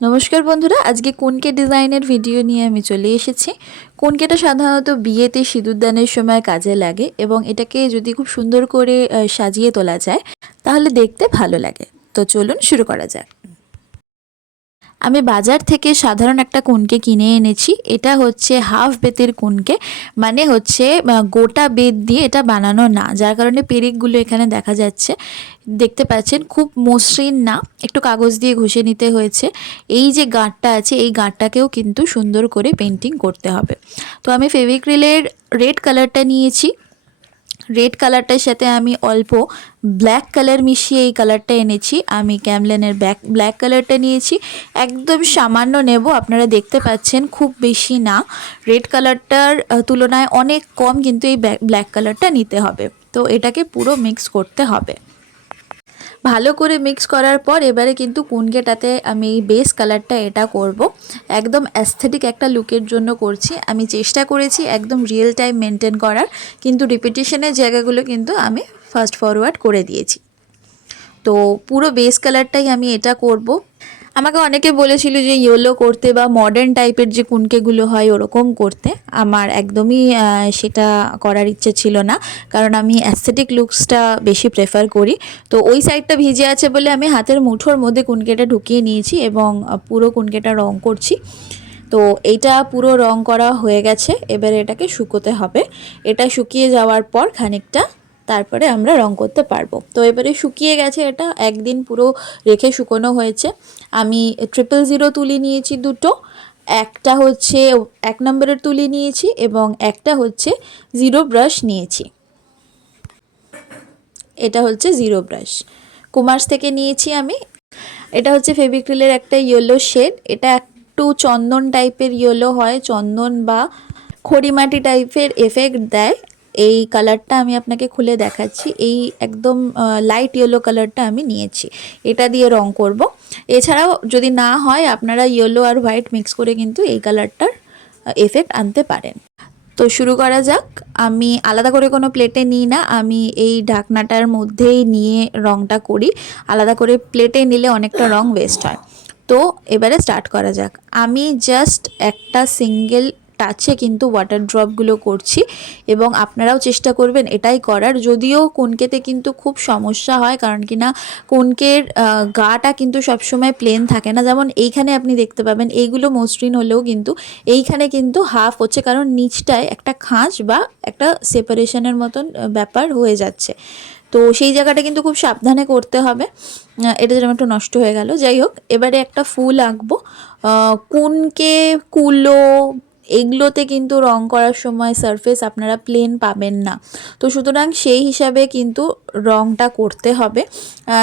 নমস্কার বন্ধুরা, আজকে কুনকে ডিজাইনের ভিডিও নিয়ে আমি চলে এসেছি। কুনকেটা সাধারণত বিয়েতে সিঁদুরদানের সময় কাজে লাগে এবং এটাকে যদি খুব সুন্দর করে সাজিয়ে তোলা যায় তাহলে দেখতে ভালো লাগে। তো চলুন শুরু করা যাক। আমি বাজার থেকে সাধারণ একটা কুনকে কিনে এনেছি। এটা হচ্ছে হাফ বেতের কুনকে, মানে হচ্ছে গোটা বেত দিয়ে এটা বানানো না, যার কারণে পেরেকগুলো এখানে দেখা যাচ্ছে। দেখতে পাচ্ছেন খুব মসৃণ না, একটু কাগজ দিয়ে ঘষে নিতে হয়েছে। এই যে গাঁটটা আছে এই গাঁটটাকেও কিন্তু সুন্দর করে পেন্টিং করতে হবে। তো আমি ফেভিক্রিলের রেড কালারটা নিয়েছি। রেড কালারটার সাথে আমি অল্প ব্ল্যাক কালার মিশিয়ে এই কালারটা এনেছি। আমি ক্যামলিনের ব্ল্যাক কালারটা নিয়েছি, একদম সামান্য নেব। আপনারা দেখতে পাচ্ছেন খুব বেশি না, রেড কালারটার তুলনায় অনেক কম কিন্তু এই ব্ল্যাক কালারটা নিতে হবে। তো এটাকে পুরো মিক্স করতে হবে। ভালো করে মিক্স করার পর এবারে কিন্তু কুনকেটাতে আমি এই বেস কালারটা এটা করব। একদম অ্যাস্থেটিক একটা লুকের জন্য করছি। আমি চেষ্টা করেছি একদম রিয়েল টাইম মেনটেন করার, কিন্তু রিপিটিশনের জায়গাগুলো কিন্তু আমি ফাস্ট ফরওয়ার্ড করে দিয়েছি। তো পুরো বেস কালারটাই আমি এটা করব। আমাকে অনেকে বলেছিল যে ইয়েলো করতে বা মডার্ন টাইপের যে কুনকেগুলো হয় ওরকম করতে। আমার একদমই সেটা করার ইচ্ছে ছিল না, কারণ আমি অ্যাস্থেটিক লুকসটা বেশি প্রেফার করি। তো ওই সাইডটা ভিজে আছে বলে আমি হাতের মুঠোর মধ্যে কুনকেটা ঢুকিয়ে নিয়েছি এবং পুরো কুনকেটা রং করছি। তো এইটা পুরো রং করা হয়ে গেছে, এবারে এটাকে শুকোতে হবে। এটা শুকিয়ে যাওয়ার পর খানিকটা তারপরে আমরা রং করতে পারবো। তো এবারে শুকিয়ে গেছে, এটা একদিন পুরো রেখে শুকোনো হয়েছে। আমি 000 তুলি নিয়েছি দুটো, একটা হচ্ছে 1 নম্বরের তুলি নিয়েছি এবং একটা হচ্ছে 0 ব্রাশ নিয়েছি। এটা হচ্ছে 0 ব্রাশ কুমার্স থেকে নিয়েছি আমি। এটা হচ্ছে ফেভিক্রিলের একটা ইয়েলো শেড, এটা একটু চন্দন টাইপের ইয়েলো হয়, চন্দন বা খড়িমাটি টাইপের এফেক্ট দেয়। এই কালারটা আমি আপনাকে খুলে দেখাচ্ছি। এই একদম লাইট ইয়েলো কালারটা আমি নিয়েছি, এটা দিয়ে রং করব। এছাড়াও যদি না হয় আপনারা ইয়েলো আর হোয়াইট মিক্স করে কিন্তু এই কালারটার এফেক্ট আনতে পারেন। তো শুরু করা যাক। আমি আলাদা করে কোনো প্লেটে নিই না, আমি এই ঢাকনাটার মধ্যেই নিয়ে রংটা করি। আলাদা করে প্লেটে নিলে অনেকটা রং ওয়েস্ট হয়। তো এবারে স্টার্ট করা যাক। আমি জাস্ট একটা সিঙ্গেল টাচে কিন্তু ওয়াটার ড্রপগুলো করছি এবং আপনারাও চেষ্টা করবেন এটাই করার। যদিও কুনকেতে কিন্তু খুব সমস্যা হয়, কারণ কি না কুনকের গাটা কিন্তু সবসময় প্লেন থাকে না। যেমন এইখানে আপনি দেখতে পাবেন এইগুলো মসৃণ হলেও কিন্তু এইখানে কিন্তু হাফ হচ্ছে, কারণ নিচটায় একটা খাঁজ বা একটা সেপারেশনের মতন ব্যাপার হয়ে যাচ্ছে। তো সেই জায়গাটা কিন্তু খুব সাবধানে করতে হবে। এটা যেরকম একটু নষ্ট হয়ে গেল, যাই হোক। এবারে একটা ফুল আঁকবো। কুনকে, কুলো, এগুলোতে কিন্তু রং করার সময় সারফেস আপনারা প্লেন পাবেন না। তো সুতরাং সেই হিসাবে কিন্তু রংটা করতে হবে।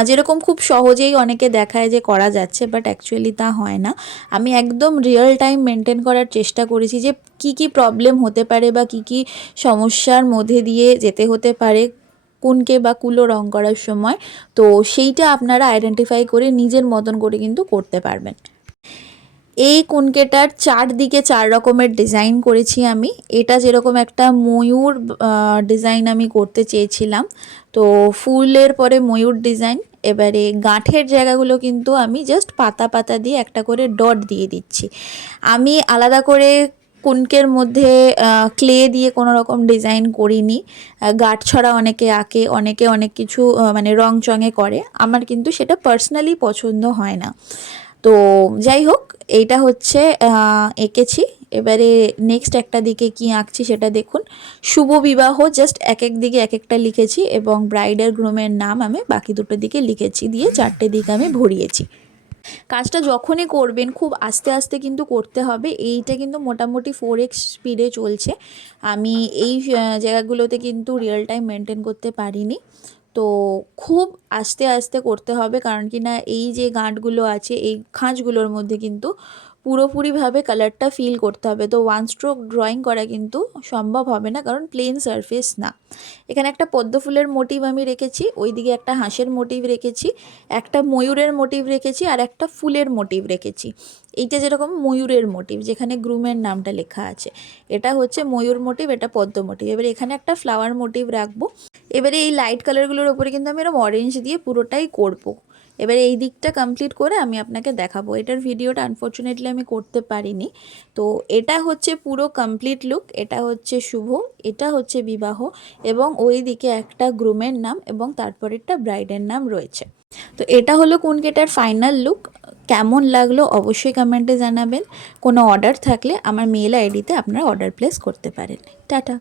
যেরকম খুব সহজেই অনেকে দেখায় যে করা যাচ্ছে, বাট অ্যাকচুয়ালি তা হয় না। আমি একদম রিয়েল টাইম মেনটেন করার চেষ্টা করেছি যে কি কি প্রবলেম হতে পারে বা কি কি সমস্যার মধ্যে দিয়ে যেতে হতে পারে কুনকে বা কুলো রং করার সময়। তো সেইটা আপনারা আইডেন্টিফাই করে নিজের মতন করে কিন্তু করতে পারবেন। এই কুনকেটার চারদিকে 4 রকমের ডিজাইন করেছি আমি। এটা যেরকম একটা ময়ূর ডিজাইন আমি করতে চেয়েছিলাম, তো ফুলের পরে ময়ূর ডিজাইন। এবারে গাঁঠের জায়গাগুলো কিন্তু আমি জাস্ট পাতা পাতা দিয়ে একটা করে ডট দিয়ে দিচ্ছি। আমি আলাদা করে কুনকের মধ্যে ক্লে দিয়ে কোনো রকম ডিজাইন করিনি। গাঁঠ ছড়া অনেকে আঁকে, অনেকে অনেক কিছু মানে রং চঙে করে, আমার কিন্তু সেটা পার্সোনালি পছন্দ হয় না। তো যাই হোক, এইটা হচ্ছে এঁকেছি। এবারে নেক্সট একটা দিকে কি আঁকছি সেটা দেখুন। শুভ বিবাহ জাস্ট এক এক দিকে এক একটা লিখেছি এবং ব্রাইড আর গ্রুমের নাম আমি বাকি দুটো দিকে লিখেছি, দিয়ে 4টে দিক আমি ভরিয়েছি। কাজটা যখনই করবেন খুব আস্তে আস্তে কিন্তু করতে হবে। এইটা কিন্তু মোটামুটি 4x স্পিডে চলছে। আমি এই জায়গাগুলোতে কিন্তু রিয়েল টাইম মেনটেন করতে পারিনি। তো খুব আস্তে আস্তে করতে হবে, কারণ কি না এই যে গাঁটগুলো আছে এই খাঁজগুলোর মধ্যে কিন্তু পুরোপুরিভাবে কালারটা ফিল করতে হবে। তো ওয়ান স্ট্রোক ড্রয়িং করা কিন্তু সম্ভব হবে না, কারণ প্লেন সারফেস না। এখানে একটা পদ্ম ফুলের মোটিভ আমি রেখেছি, ওইদিকে একটা হাঁসের মোটিভ রেখেছি, একটা ময়ূরের মোটিভ রেখেছি আর একটা ফুলের মোটিভ রেখেছি। এইটা যেরকম ময়ূরের মোটিভ, যেখানে গ্রুমের নামটা লেখা আছে, এটা হচ্ছে ময়ূর মোটিভ, এটা পদ্ম মোটিভ। এবার এখানে একটা ফ্লাওয়ার মোটিভ রাখবো। এবারে এই লাইট কালারগুলোর ওপরে কিন্তু আমি এরকম অরেঞ্জ দিয়ে পুরোটাই করব। এবার এই দিকটা কমপ্লিট করে আমি আপনাকে দেখাবো। এটার ভিডিওটা আনফর্চুনেটলি আমি করতে পারিনি। তো এটা হচ্ছে পুরো কমপ্লিট লুক, এটা হচ্ছে শুভ, এটা হচ্ছে বিবাহ এবং ওই দিকে একটা গ্রুমের নাম এবং তারপরেরটা ব্রাইডের নাম রয়েছে। তো এটা হলো কুনকেটার ফাইনাল লুক। কেমন লাগলো অবশ্যই কমেন্টে জানাবেন। কোনো অর্ডার থাকলে আমার মেল আইডিতে আপনারা অর্ডার প্লেস করতে পারেন। টাটা।